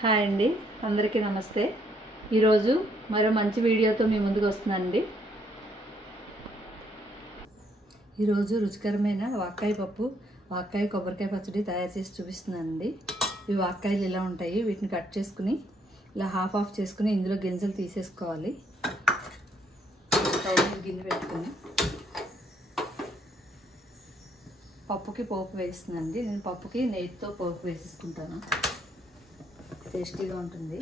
Hi అండి, అందరికీ నమస్తే. ఈరోజు మరో మంచి వీడియోతో మీ ముందుకు వస్తున్నానండి. ఈరోజు రుచికరమైన వాక్కాయ పప్పు, వాక్కాయ కొబ్బరికాయ పచ్చడి తయారు చేసి చూపిస్తున్నానండి. ఇవి వాక్కాయలు ఇలా ఉంటాయి. వీటిని కట్ చేసుకుని ఇలా హాఫ్ ఆఫ్ చేసుకుని ఇందులో గింజలు తీసేసుకోవాలి. స్టవ్ మీద గిన్నె పెట్టుకుని పప్పుకి పోపు వేస్తున్నానండి. నేను పప్పుకి నెయ్యితో పోపు వేసేసుకుంటాను. టేస్టీగా ఉంటుంది.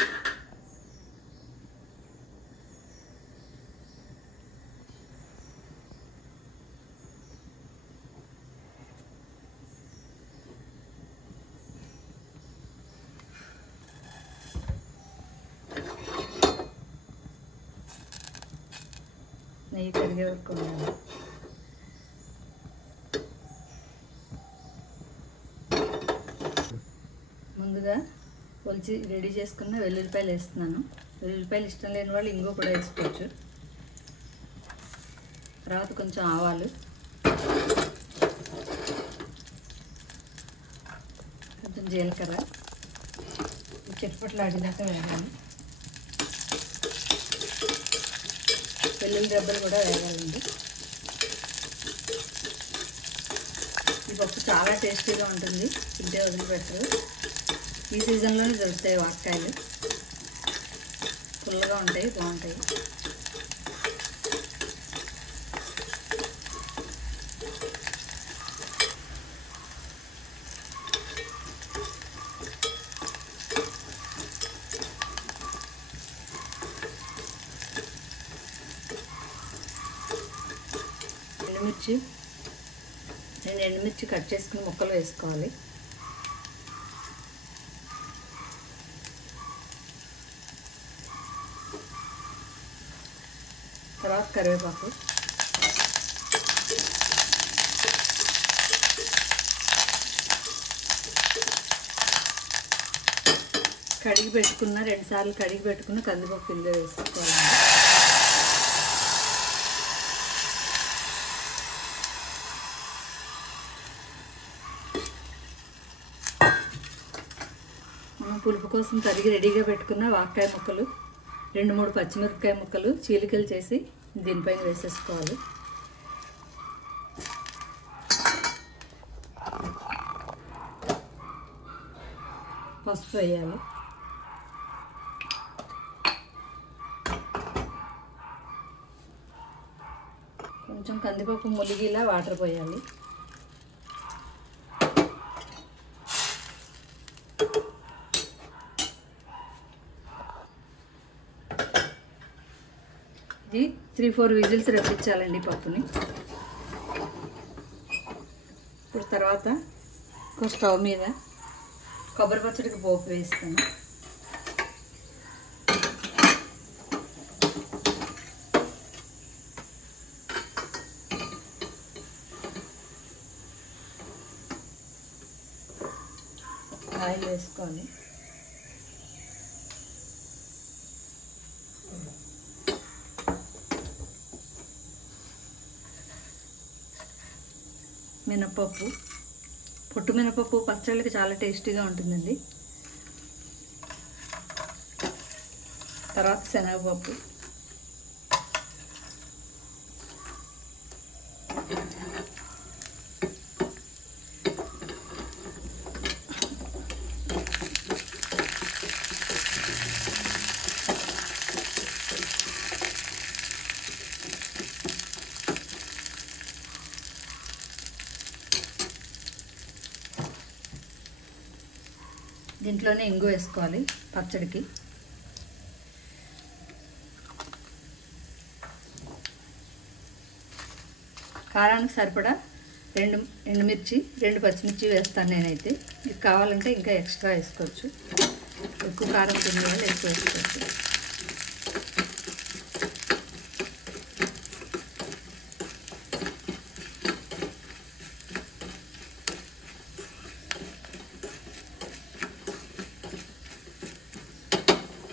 నెయ్యి కరిగే వరకు ఉండాలి. ముందుగా కొలిచి రెడీ చేసుకున్న వెల్లుల్లిపాయలు వేస్తున్నాను. వెల్లుల్లిపాయలు ఇష్టం లేని వాళ్ళు ఇంగువ కూడా వేసుకోవచ్చు. తర్వాత కొంచెం ఆవాలు, కొంచెం జీలకర్ర చిట్పట్లాడినాక వేయాలి. వెల్లుల్లి రెబ్బలు కూడా వేయాలండి. ఈ పప్పు చాలా టేస్టీగా ఉంటుంది. తింటే వదిలిపెట్టరు. ఈ సీజన్లోనే దొరుకుతాయి వాక్కాయలు. పుల్లగా ఉంటాయి, బాగుంటాయి. రెండు ఎండుమిర్చి కట్ చేసుకుని ముక్కలు వేసుకోవాలి. తర్వాత కరివేపాకు, కడిగి పెట్టుకున్న 2 సార్లు కడిగి పెట్టుకున్న కందిపప్పు ఇందులో వేసుకోవాలి. మనం పులుపు కోసం తరిగి రెడీగా పెట్టుకున్న వాక్కాయ ముక్కలు, 2-3 పచ్చిమిరపకాయ ముక్కలు చీలికలు చేసి దీనిపైన వేసేసుకోవాలి. పసుపు వేయాలి. కొంచెం కందిపప్పు ములిగిలా వాటర్ పోయాలి. ఇది 3-4 విజిల్స్ రప్పించాలండి పప్పుని. ఇప్పుడు తర్వాత ఒక స్టవ్ మీద కొబ్బరి పచ్చడికి పోపు వేస్తాను. ఆయిల్ వేసుకోవాలి. మినపప్పు, పొట్టు మినపప్పు పచ్చళ్ళకి చాలా టేస్టీగా ఉంటుందండి. తర్వాత శనగపప్పు, దీంట్లోనే ఇంగు వేసుకోవాలి పచ్చడికి. కారానికి సరిపడా 2 ఎండుమిర్చి, 2 పచ్చిమిర్చి వేస్తాను నేనైతే. మీకు కావాలంటే ఇంకా ఎక్స్ట్రా వేసుకోవచ్చు. ఎక్కువ కారం తినే వాళ్ళు ఎక్కువ వేసుకోవచ్చు.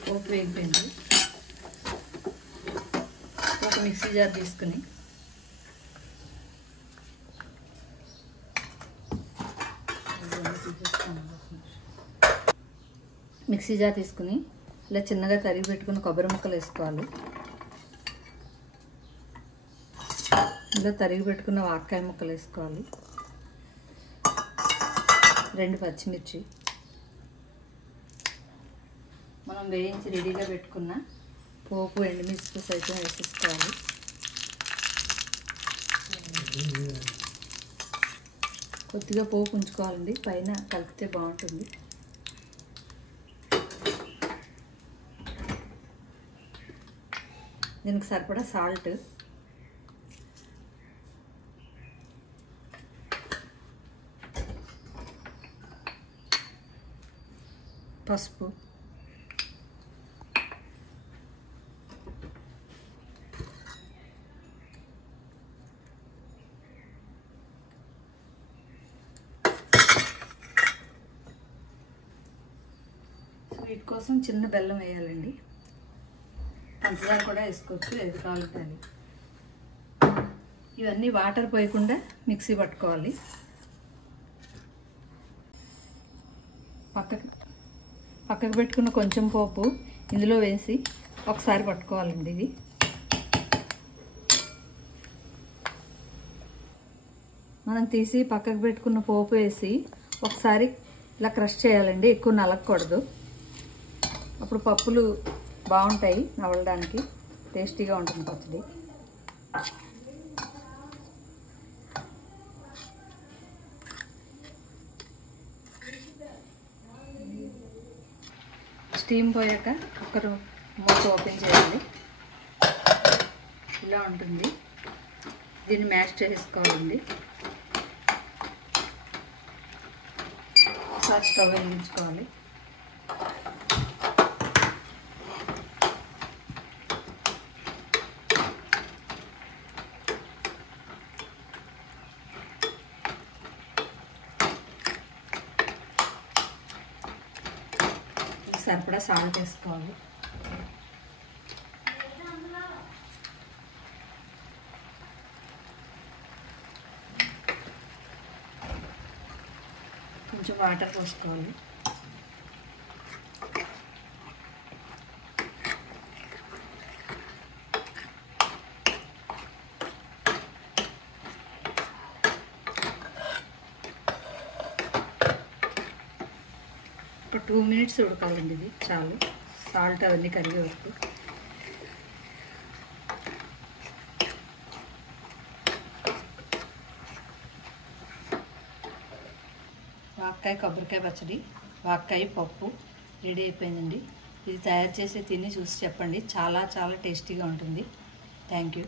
పోపు వేగిపోయింది. ఒక మిక్సీ జార్ తీసుకుని మిక్సీ జార్ తీసుకుని ఇలా చిన్నగా తరిగి పెట్టుకుని కొబ్బరి ముక్కలు వేసుకోవాలి. ఇలా తరిగి పెట్టుకున్న వాక్కాయ ముక్కలు వేసుకోవాలి. 2 పచ్చిమిర్చి, మనం వేయించి రెడీగా పెట్టుకున్న పోపు ఎండుమిర్చి సైతం వేసేసుకోవాలి. కొద్దిగా పోపు ఉంచుకోవాలండి, పైన కలిపితే బాగుంటుంది. దీనికి సరిపడా సాల్ట్, పసుపు, స్వీట్ కోసం చిన్న బెల్లం వేయాలండి. పంచదార కూడా వేసుకోవచ్చు, ఏది కావాలంటే అది. ఇవన్నీ వాటర్ పోయకుండా మిక్సీ పట్టుకోవాలి. పక్కకు పెట్టుకున్న కొంచెం పోపు ఇందులో వేసి ఒకసారి పట్టుకోవాలండి. ఇది మనం తీసి పక్కకు పెట్టుకున్న పోపు వేసి ఒకసారి ఇలా క్రష్ చేయాలండి, ఎక్కువ నలగకూడదు. అప్పుడు పప్పులు బాగుంటాయి, నవలడానికి టేస్టీగా ఉంటుంది పచ్చడి. స్టీమ్ పోయాక కుక్కర్ మూత ఓపెన్ చేయాలి. ఇలా ఉంటుంది. దీన్ని మ్యాష్ చేసుకోవాలండి. ఒకసారి స్టవ్ వెలిగించుకోవాలి. సరిపడా సాల్ట్ వేసుకోవాలి. కొంచెం వాటర్ పోసుకోవాలి. ఒక 2 minutes ఉడకాలండి. ఇది చాలు, సాల్ట్ అవన్నీ కరిగే వరకు. వాక్కాయ కొబ్బరికాయ పచ్చడి, వాక్కాయ పప్పు రెడీ అయిపోయిందండి. ఇది తయారు చేసి తిని చూసి చెప్పండి, చాలా చాలా టేస్టీగా ఉంటుంది. Thank you.